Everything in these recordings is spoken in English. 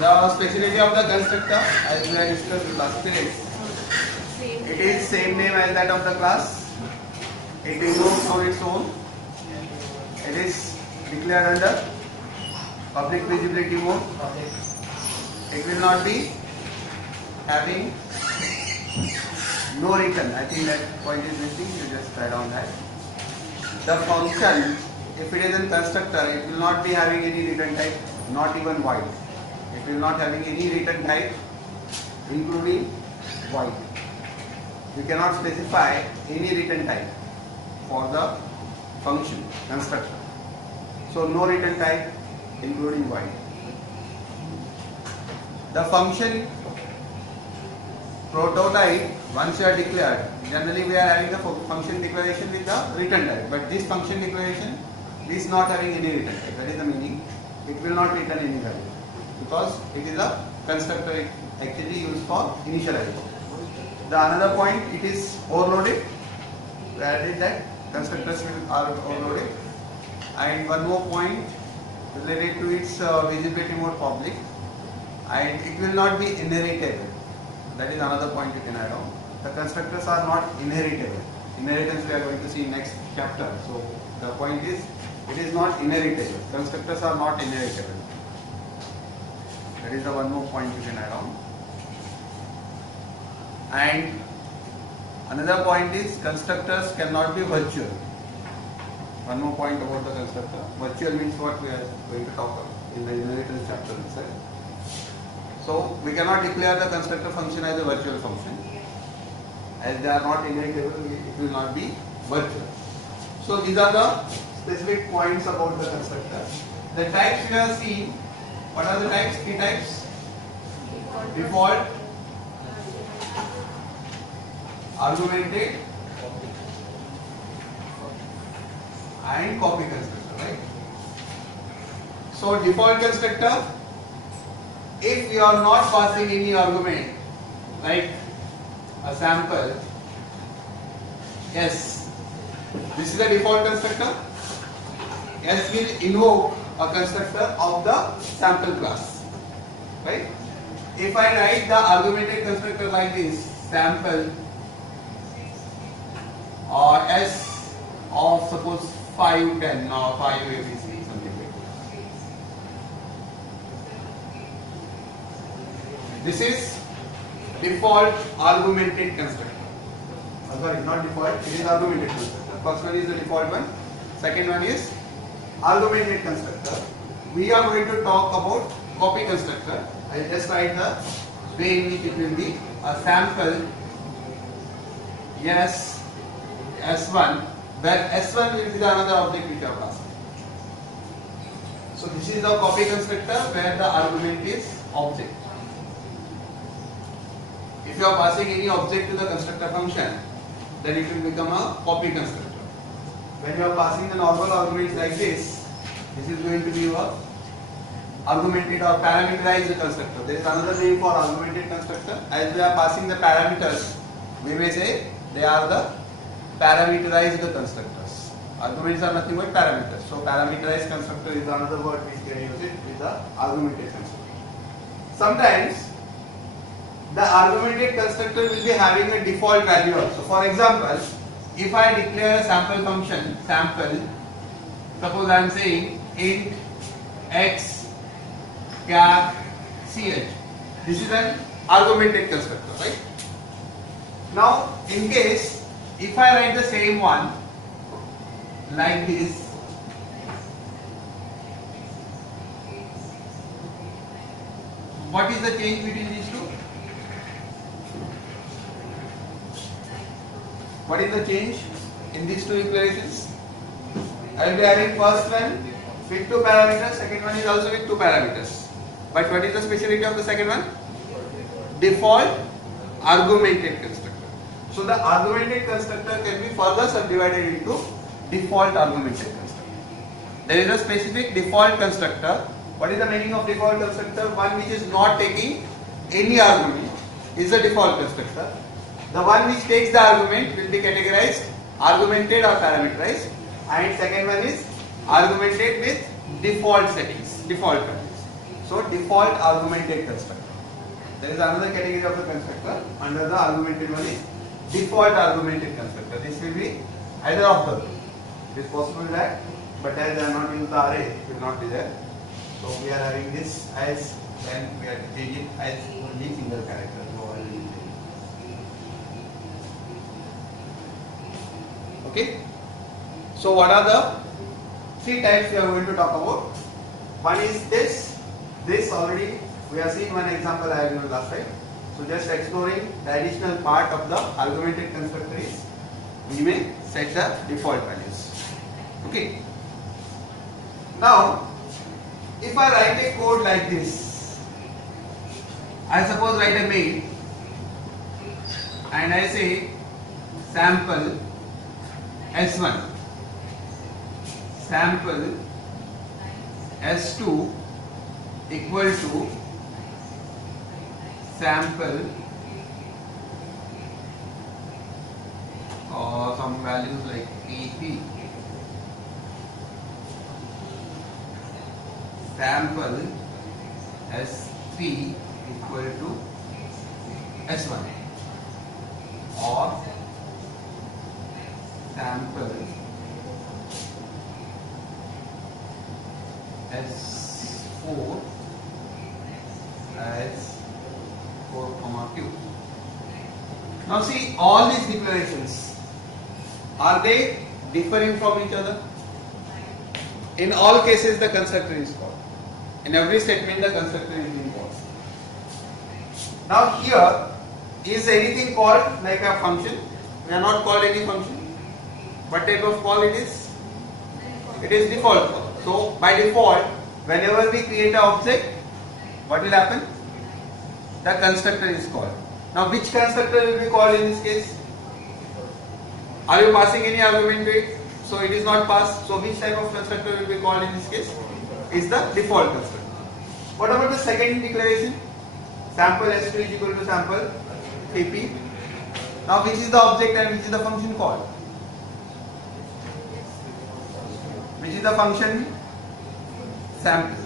The speciality of the constructor, as we have discussed last period, it is same name as that of the class. It invokes on its own. It is declared under public visibility mode. It will not be having no return. I think that point is missing. You just write down that. The function, if it is a constructor, it will not be having any return type, not even void. It will not having any return type, including void. You cannot specify any return type for the function constructor. So no return type, including void. The function prototype, once you are declared, generally we are having the function declaration with the return type, but this function declaration is not having any return type. That is the meaning. It will not return any value because it is a constructor actually used for initialization. The another point, it is overloaded. We added that constructors are overloaded. And one more point related to its visibility mode public, and it will not be inheritable. That is another point you can add on. The constructors are not inheritable. Inheritance we are going to see in next chapter. So the point is, it is not inheritable. Constructors are not inheritable. That is the one more point you can add on. And another point is, constructors cannot be virtual. One more point about the constructor. Virtual means what we are going to talk about in the inheritance chapter itself. So we cannot declare the constructor function as a virtual function. As they are not inheritable, it will not be virtual. So these are the specific points about the constructor. The types we have seen. What are the types? Three types. Default, argumented, and copy constructor, right? So default constructor, if you are not passing any argument like a sample, yes, this is a default constructor. S will invoke a constructor of the sample class, right? If I write the argumented constructor like this, sample or S of suppose 5, 10 or 5 ABC, something like that. This is default argumented constructor. Sorry, not default, it is argumented constructor. First one is the default one. Second one is argumented constructor. We are going to talk about copy constructor. I will just write the way in which it will be a sample yes S1, where S1 will be the another object which you are passing. So this is the copy constructor where the argument is object. If you are passing any object to the constructor function, then it will become a copy constructor. When you are passing the normal arguments like this is going to be your argumented or parameterized constructor. There is another name for argumented constructor. As we are passing the parameters, we may say they are the parameterized constructors. Arguments are nothing but parameters. So parameterized constructor is another word which can use it with the argumented constructor. Sometimes the argumented constructor will be having a default value also. For example, if I declare a sample function, sample, suppose I am saying int x cap ch. This is an argumented constructor, right? Now, in case if I write the same one like this, what is the change between these two? What is the change in these two declarations? I will be having first one with 2 parameters, second one is also with 2 parameters. But what is the speciality of the second one? Default argumented constructor. So the argumented constructor can be further subdivided into default argumented constructor. There is a specific default constructor. What is the meaning of default constructor? One which is not taking any argument is a default constructor. The one which takes the argument will be categorized argumented or parameterized, and second one is argumented with default settings, default values. So default argumented constructor. There is another category of the constructor under the argumented one is default argumented constructor. This will be either of them. It is possible that, but as I am not used the array, it will not be there. So we are having this as, then we are taking it as only single character. Okay. So what are the three types we are going to talk about? One is this. This already we have seen one example I have given last time. So just exploring the additional part of the argumented constructor is we may set the default values. Okay. Now, if I write a code like this, I suppose write a mail and I say sample S1, sample S2 equal to sample or some values like PP, sample S3 equal to S1 or sample S4 as 4, Q. Now see, all these declarations, are they differing from each other? In all cases the constructor is called. In every statement the constructor is being called. Now here, is anything called like a function? We are not called any function. What type of call it is? It is default call. So by default, whenever we create an object, what will happen? The constructor is called. Now which constructor will be called in this case? Are you passing any argument to it? So it is not passed. So which type of constructor will be called in this case? Is the default constructor. What about the second declaration? Sample S2 is equal to sample PP. Now which is the object and which is the function called? Which is the function? Sample.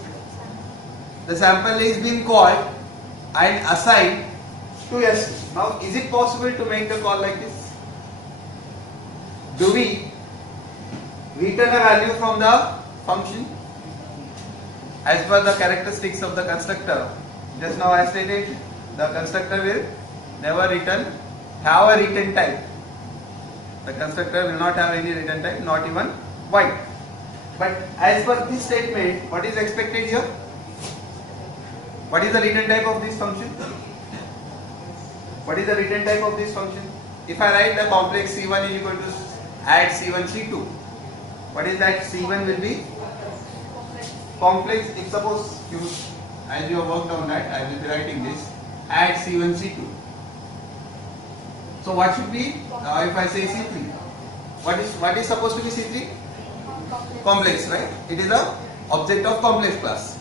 The sample is being called and assigned to S2. Now is it possible to make the call like this? Do we return a value from the function as per the characteristics of the constructor? Just now I stated the constructor will never have a return type. The constructor will not have any return type, not even void. But as per this statement, what is expected here? What is the return type of this function? What is the return type of this function? If I write the complex C1 is equal to add C1 C2, what is that? C1 will be complex. If suppose you, as you have worked on that, I will be writing this add C1 C2. So what should be? If I say C3, what is supposed to be C3? Complex, right? It is a object of complex class.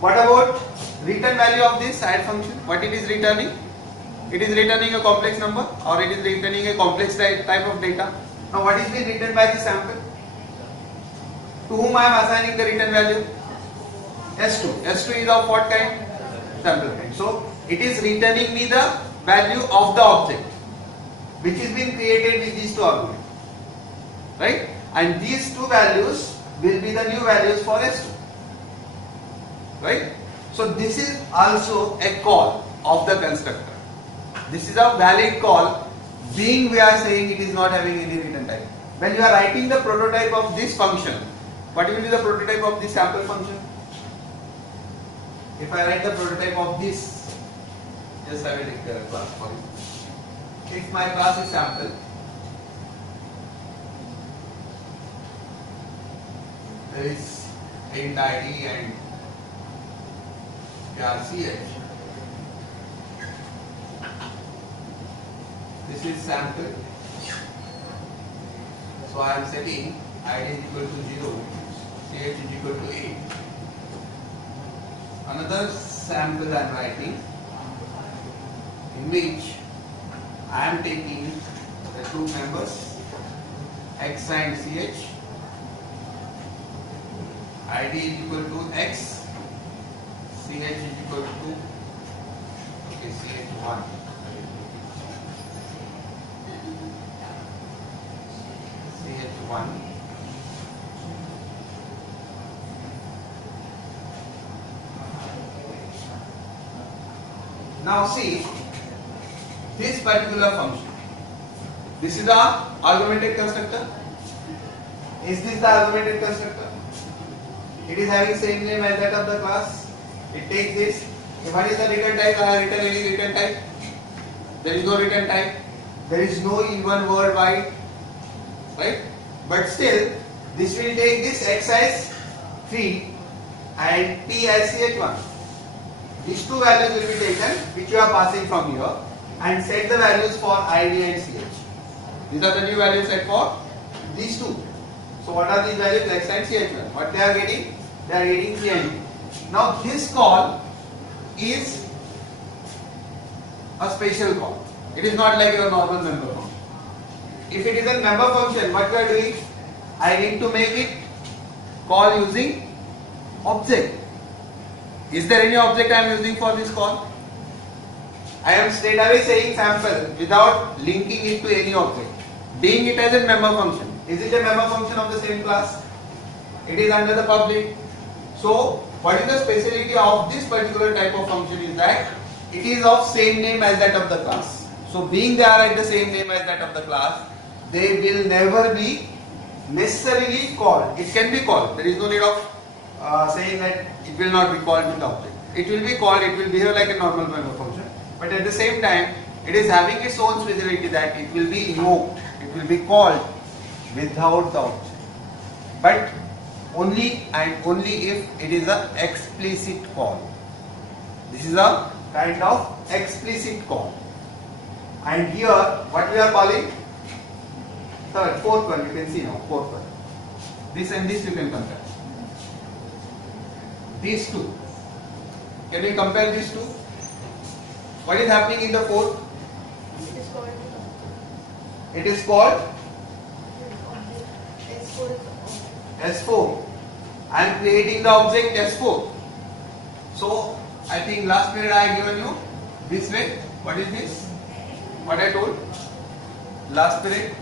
What about return value of this add function? What it is returning? It is returning a complex number or it is returning a complex type of data. Now what is being written by the sample? To whom I am assigning the return value? S2. S2 is of what kind? Sample kind. So it is returning me the value of the object which is being created with these two arguments. Right? And these two values will be the new values for S2. Right? So this is also a call of the constructor. This is a valid call, being we are saying it is not having any return type. When you are writing the prototype of this function, what will be the prototype of this sample function? If I write the prototype of this, just I will declare a class for you. If my class is sample, there is int id and ch. This is sample. So I am setting id is equal to 0, ch is equal to 8. Another sample I am writing, in which I am taking the two members x and ch. Id is equal to x, ch is equal to okay, ch1. ch1 now see this particular function. This is the argumented constructor. Is this the argumented constructor? It is having same name as that of the class. It takes this. What is the return type? I have written any return type. There is no return type. There is no even word white, right? But still, this will take this x as feed and p as ch1. These two values will be taken, which you are passing from here, and set the values for id and ch. These are the new values set for these two. So what are these values? X and ch1. What they are getting? They are getting c and d. Now this call is a special call. It is not like your normal member function. If it is a member function, what you are doing? I need to make it call using object. Is there any object I am using for this call? I am straight away saying sample without linking it to any object. Being it as a member function. Is it a member function of the same class? It is under the public. So what is the speciality of this particular type of function is that it is of same name as that of the class. So being they are at the same name as that of the class, they will never be necessarily called. It can be called. There is no need of saying that it will not be called with the object. It will be called, it will behave like a normal member function. But at the same time, it is having its own speciality that it will be invoked, it will be called without the object. But only and only if it is an explicit call. This is a kind of explicit call. And here, what we are calling? Fourth one, you can see now, fourth one. This and this you can compare. These two. Can we compare these two? What is happening in the fourth? It is called S4. I am creating the object S4. So, I think last period I have given you this way. What is this? What I told? Last period.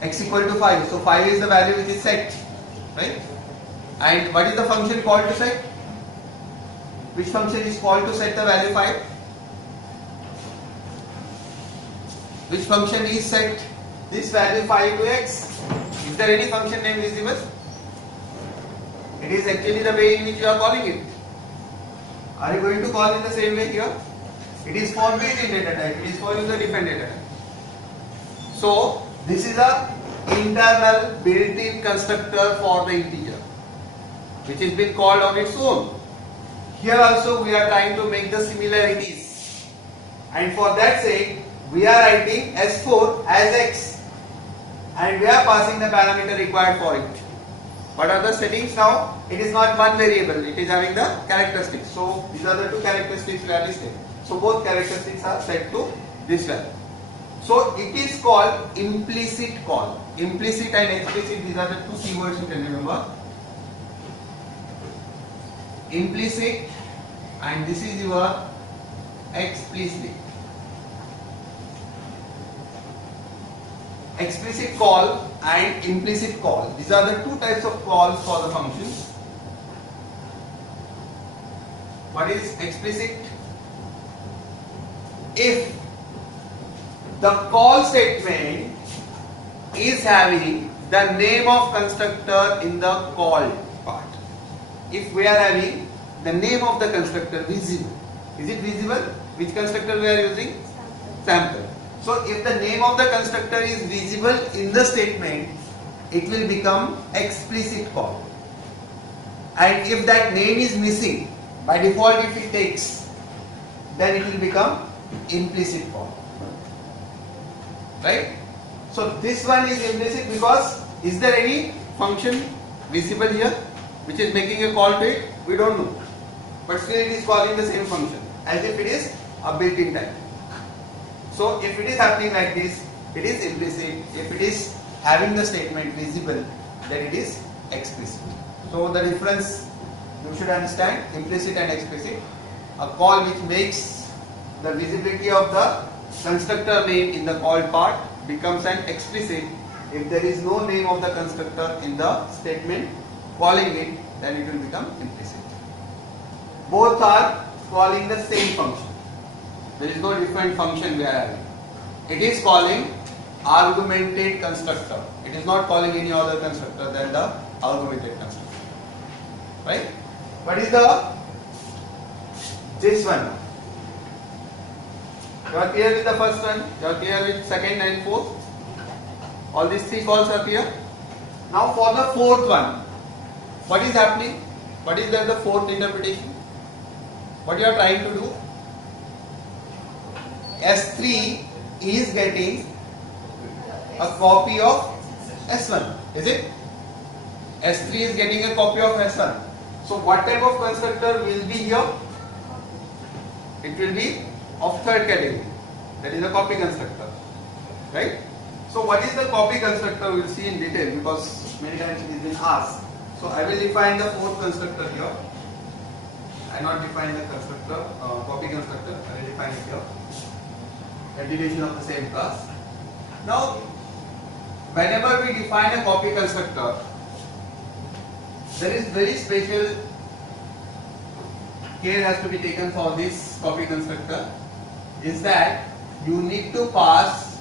X equal to 5. So, 5 is the value which is set. Right? And what is the function called to set? Which function is called to set the value 5? Which function is set this value 5 to x? Is there any function name visible? It is actually the way in which you are calling it. Are you going to call in the same way here? It is for which data type? It is for user defined data type. So, this is a internal built-in constructor for the integer, which has been called on its own. Here also we are trying to make the similarities, and for that sake we are writing S4 as x, and we are passing the parameter required for it. What are the settings now? It is not one variable, it is having the characteristics. So these are the two characteristics we are listed. So both characteristics are set to this value. So it is called implicit call. Implicit and explicit, these are the two keywords you can remember. Implicit, and this is your explicit. Explicit call and implicit call. These are the two types of calls for the functions. What is explicit? If the call statement is having the name of constructor in the called part. If we are having the name of the constructor visible, is it visible? Which constructor we are using? Sample. So if the name of the constructor is visible in the statement, it will become explicit call. And if that name is missing, by default if it takes, then it will become implicit call. Right? So this one is implicit because is there any function visible here which is making a call to it? We don't know. But still it is calling the same function as if it is a built-in type. So if it is happening like this, it is implicit. If it is having the statement visible, then it is explicit. So the difference You should understand implicit and explicit. A call which makes the visibility of the constructor name in the called part becomes an explicit if there is no name of the constructor in the statement calling it, then it will become implicit. Both are calling the same function. There is no different function we are having. It is calling argumented constructor. It is not calling any other constructor than the argumented constructor. Right? What is this one? You are clear with the first one? You are clear with second and fourth? All these three calls are clear? Now for the fourth one, what is happening? What is the fourth interpretation? What you are trying to do? S3 is getting a copy of S1, is it? S3 is getting a copy of S1. So what type of constructor will be here? It will be of third category. That is a copy constructor. Right? So what is the copy constructor? We will see in detail because many times it has been asked. So I will define the fourth constructor here. I not define the constructor, copy constructor. I will define it here. Continuation of the same class. Now, whenever we define a copy constructor, there is very special care has to be taken for this copy constructor. Is that you need to pass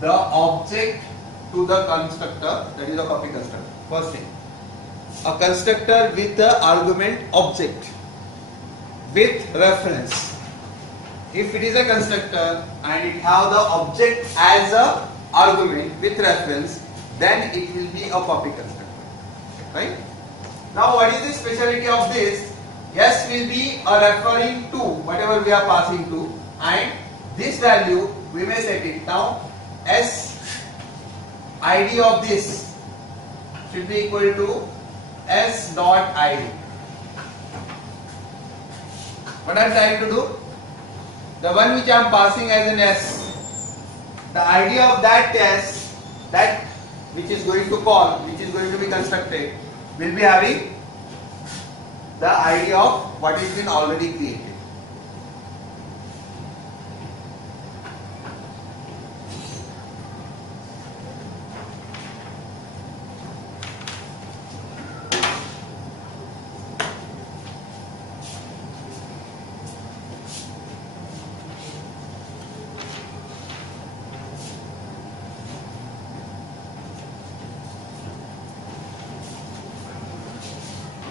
the object to the constructor, that is a copy constructor. First thing, a constructor with the argument object with reference. If it is a constructor and it have the object as a argument with reference, then it will be a copy constructor. Right? Now what is the speciality of this? S will be a referring to whatever we are passing to, and this value we may set it now. S ID of this should be equal to S dot ID. What I am trying to do? The one which I am passing as an S, the idea of that S, that which is going to call, which is going to be constructed, will be having the idea of what has been already created.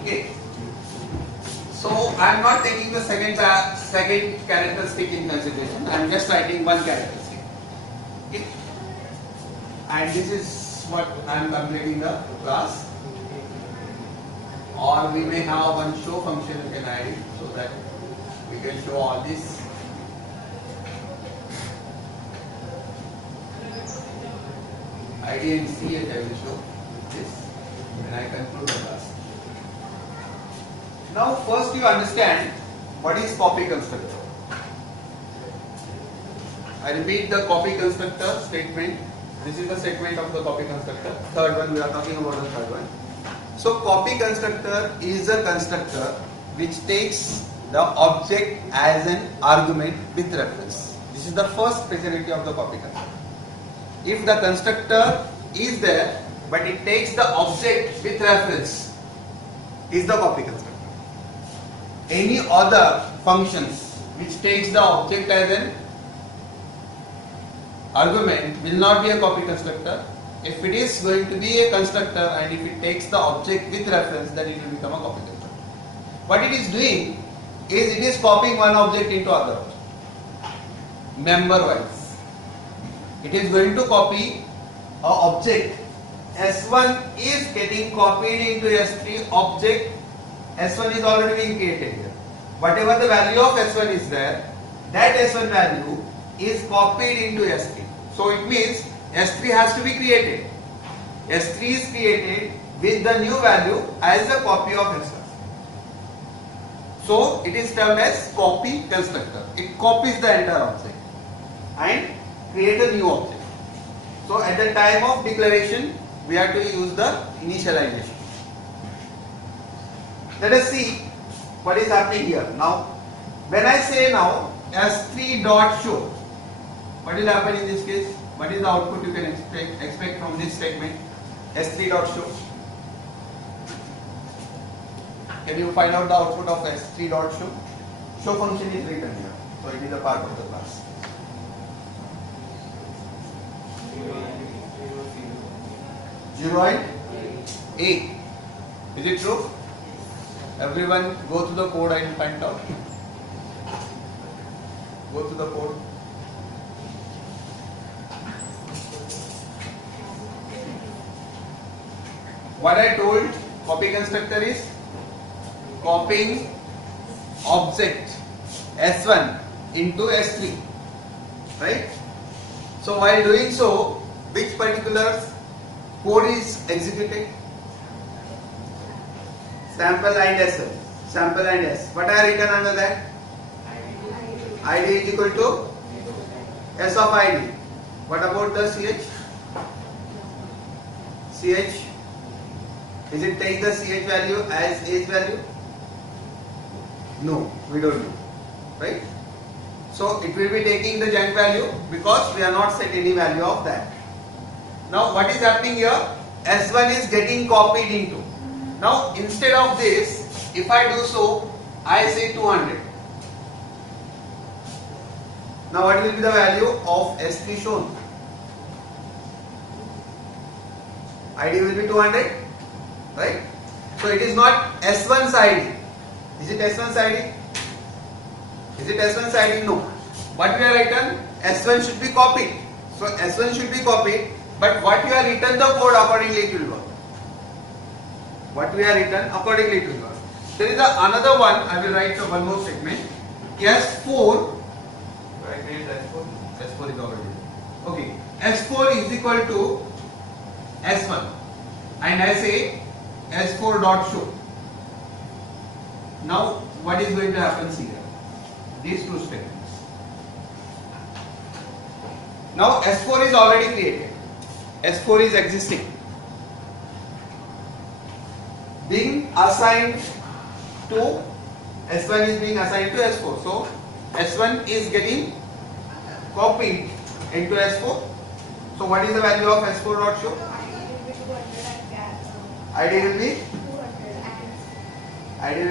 Okay. So I am not taking the second characteristic in consideration. I am just writing one characteristic. Okay. And this is what I am completing the class. Or we may have one show function you can add it so that we can show all this. ID and C and I will show this when I conclude the class. Now first you understand what is copy constructor. I repeat the copy constructor statement. This is the statement of the copy constructor. Third one, we are talking about the third one. So copy constructor is a constructor which takes the object as an argument with reference. This is the first speciality of the copy constructor. If the constructor is there but it takes the object with reference, is the copy constructor. Any other functions which takes the object as an argument will not be a copy constructor. If it is going to be a constructor and if it takes the object with reference, then it will become a copy constructor. What it is doing is it is copying one object into other member wise. It is going to copy a object. S1 is getting copied into S3 object. S1 is already being created here. Whatever the value of S1 is there, that S1 value is copied into S3. So it means S3 has to be created. S3 is created with the new value as a copy of S1. So it is termed as copy constructor. It copies the entire object and create a new object. So at the time of declaration, we have to use the initialization. let us see what is happening here. Now, when I say now S3 dot show, what will happen in this case? What is the output you can expect from this statement? S3 dot show. Can you find out the output of S3 dot show? Show function is written here, so it is a part of the class. 0 and 8. Is it true? Everyone go to the code and find out. Go to the code. What I told copy constructor is copying object S1 into S3, right? So while doing so, which particular code is executed? Sample and S. Sample and S. What I have written under that? ID is equal to S of ID. What about the CH? CH. Is it take the CH value as age value? No, we don't know. Right? So it will be taking the junk value because we are not set any value of that. Now what is happening here? S1 is getting copied into. Now instead of this, if I do so, I say 200. Now what will be the value of S3 shown? ID will be 200, right? So it is not S1's ID. Is it S1's ID? Is it S1's ID? No. What we have written? S1 should be copied. So S1 should be copied, but what you have written the code accordingly it will work. What we have written accordingly it will work. There is another one. I will write one more statement. S4. Right, S4. S4 is already. Okay. S4 is equal to S1, and I say S4 dot show. Now what is going to happen here? These two statements. Now S4 is already created. S4 is existing. Being assigned to S1 is being assigned to S4. So S1 is getting copied into S4. So what is the value of S4 dot show? ID will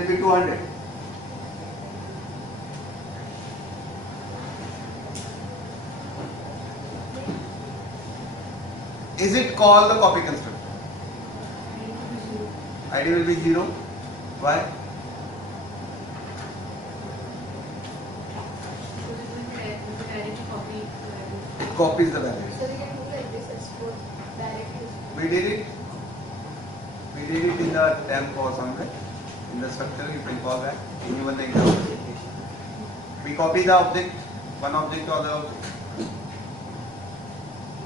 be 200. Is it called the copy constructor? ID will be 0. Why? Copies the value. So we can do like this as for directly. We did it. We did it in the temp or somewhere. In the structure, you can call that. Even the example. We copy the object, one object to other object.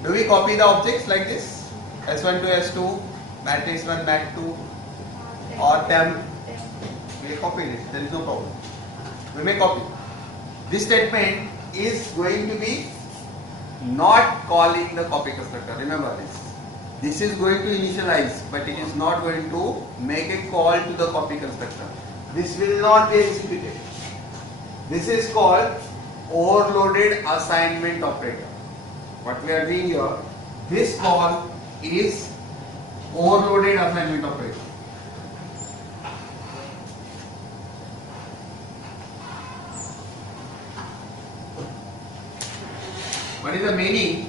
Do we copy the objects like this? S1 to S2, matrix 1, mat 2, or temp? We copy it. There is no problem. We may copy. This statement is going to be not calling the copy constructor. Remember this. This is going to initialize, but it is not going to make a call to the copy constructor. This will not be executed. This is called overloaded assignment operator. What we are doing here, this call is overloaded assignment operator. What is the meaning?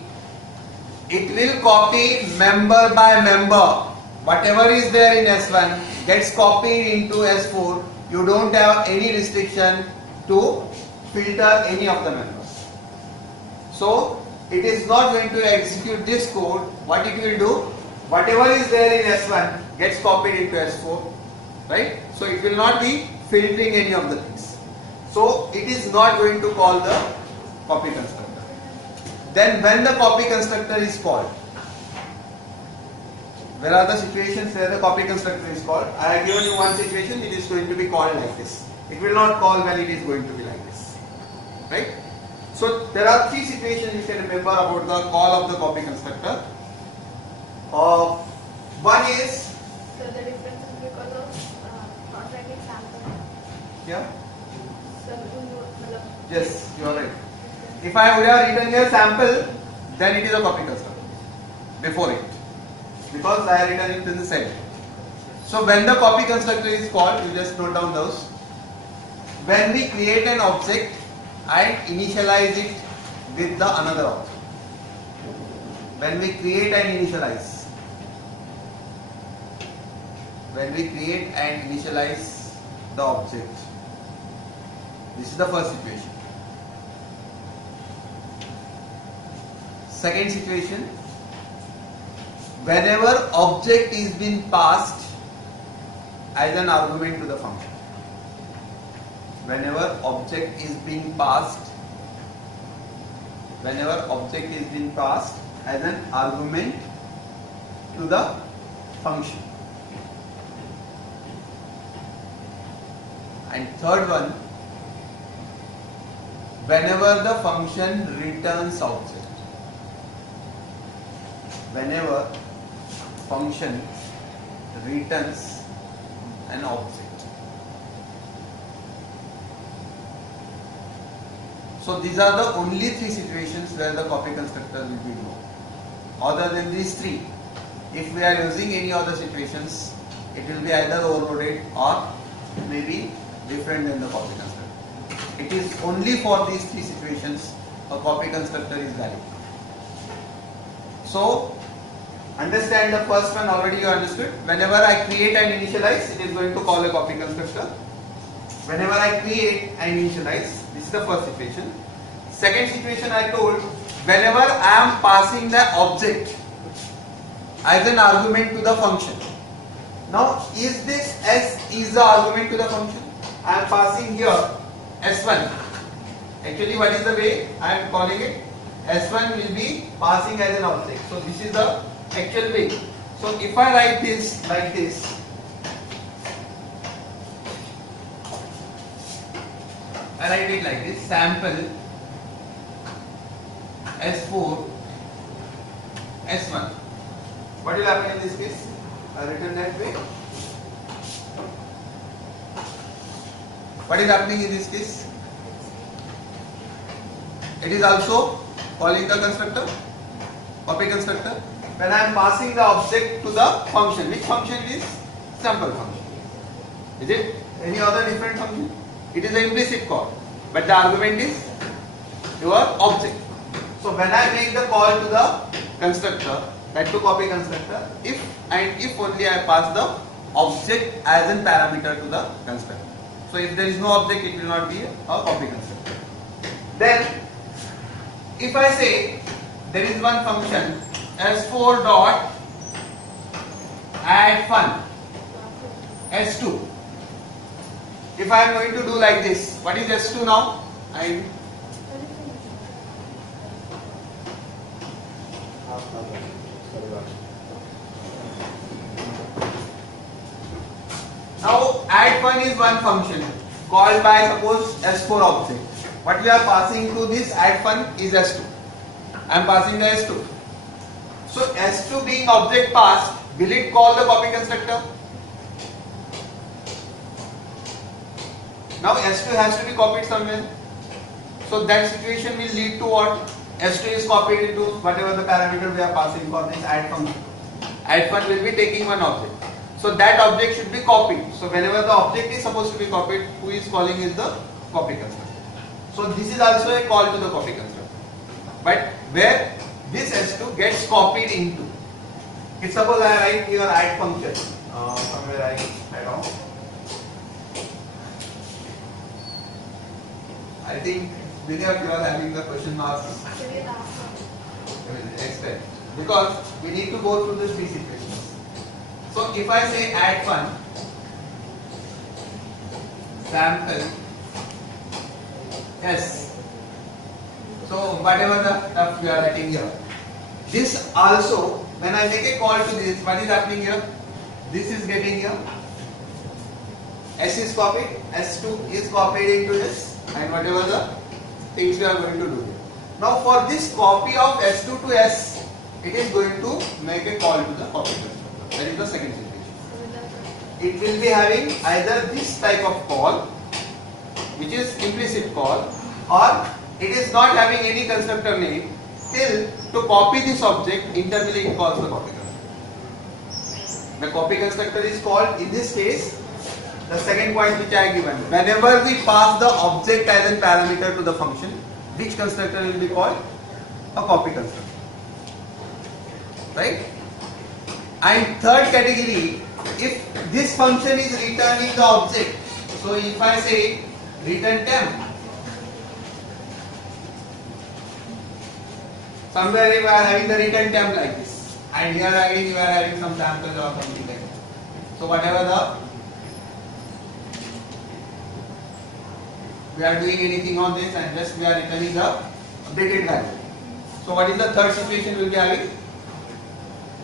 It will copy member by member. Whatever is there in S1 gets copied into S4. You don't have any restriction to filter any of the members. So it is not going to execute this code. What it will do? Whatever is there in S1 gets copied into S4. Right? So it will not be filtering any of the things. So it is not going to call the copy constructor. Then when the copy constructor is called, where are the situations where the copy constructor is called? I have given you one situation, it is going to be called like this. It will not call when it is going to be like this. Right? So there are three situations you can remember about the call of the copy constructor. One is, So the difference is because of Not writing sample. Yeah? मतलब Yes, you are right. If I would have written here sample, then it is a copy constructor before it, because I have written it in the cell. So when the copy constructor is called, you just note down those. When we create an object and initialize it with the another object. When we create and initialize. When we create and initialize the object. This is the first situation. Second situation, whenever object is being passed as an argument to the function. Whenever object is being passed as an argument to the function. And third one, whenever the function returns object. Whenever function returns an object. So these are the only three situations where the copy constructor will be known. Other than these three, if we are using any other situations, it will be either overloaded or maybe different than the copy constructor. It is only for these three situations a copy constructor is valid. So understand the first one already you understood. Whenever I create and initialize, it is going to call a copy constructor. Whenever I create and initialize, this is the first situation. Second situation I told, whenever I am passing the object as an argument to the function. Now is this S is the argument to the function? I am passing here S1. Actually what is the way I am calling it? S1 will be passing as an object. So this is the actual way. So if I write this like this, I write it like this, sample S4 S1. What will happen in this case? I written that way. What is happening in this case? It is also calling the constructor, copy constructor. When I am passing the object to the function, which function it is? Sample function. Is it any other different function? It is an implicit call, but the argument is your object. So when I make the call to the constructor, that to copy constructor, if and if only I pass the object as a parameter to the constructor. So if there is no object, it will not be a copy constructor. Then, if I say there is one function S4 dot add fun S2. If I am going to do like this, what is S2 now? Now add fun is one function called by suppose S4 object. What we are passing to this add fun is S2. I am passing the S2. So S2 being object passed, will it call the copy constructor? Now S2 has to be copied somewhere. So that situation will lead to what? S2 is copied into whatever the parameter we are passing for this add function. Add fun will be taking one object. So that object should be copied. So whenever the object is supposed to be copied, who is calling is the copy constructor. So this is also a call to the copy constructor. But where this S2 gets copied into. If suppose I write here add function, somewhere I don't. I think many of you are having the question marks. Explain. Because we need to go through the three situations. So if I say add fun, sample S. So whatever the stuff we are writing here. This also, when I make a call to this, what is happening here? This is getting here. S is copied, S2 is copied into this, and whatever the things we are going to do. Now for this copy of S2 to S, it is going to make a call to the copy constructor. That is the second situation. it will be having either this type of call, which is implicit call, or it is not having any constructor name. Till to copy this object, internally it calls the copy constructor. The copy constructor is called, in this case, the second point which I have given. Whenever we pass the object as a parameter to the function, which constructor will be called? A copy constructor. Right? And third category, if this function is returning the object, so if I say return temp, somewhere we are having the return temp like this, and here again you are having some sample or something like that. So whatever we are doing anything on this, and just we are returning the updated value. So what is the third situation we will be having?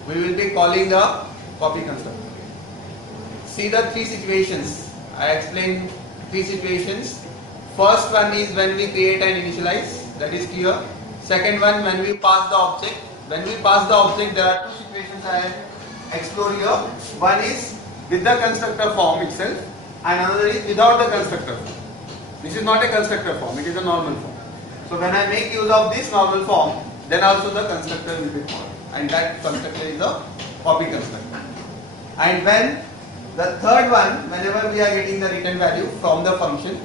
We will be calling the copy constructor. See the three situations. I explained three situations. First one is when we create and initialize, that is clear. Second one, when we pass the object. When we pass the object, there are two situations I have explored here. One is with the constructor form itself, and another is without the constructor form. This is not a constructor form, it is a normal form. So when I make use of this normal form, then also the constructor will be called, and that constructor is the copy constructor. And when the third one, whenever we are getting the return value from the function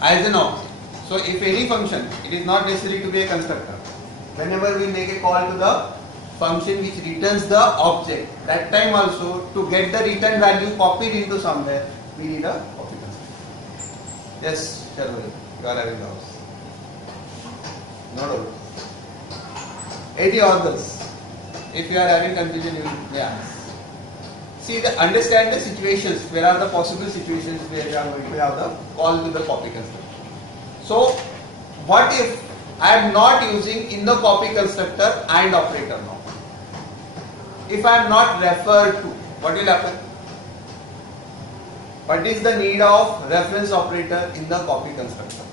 as an object. So if any function, it is not necessary to be a constructor. Whenever we make a call to the function which returns the object, that time also to get the return value copied into somewhere, we need a copy constructor. Yes, Sharvali, you are having doubts. No doubt. Any others? If you are having confusion, you may ask. See, understand the situations. Where are the possible situations where you are going to have the call to the copy constructor? So, what if I am not using in the copy constructor and operator now? If I am not referred to, what will happen? What is the need of reference operator in the copy constructor?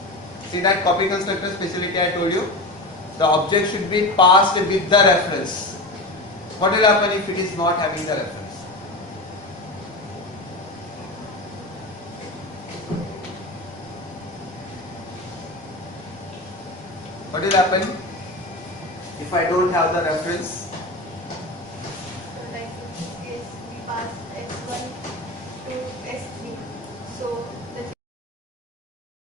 See that copy constructor speciality I told you? The object should be passed with the reference. What will happen if it is not having the reference? What will happen if I don't have the reference?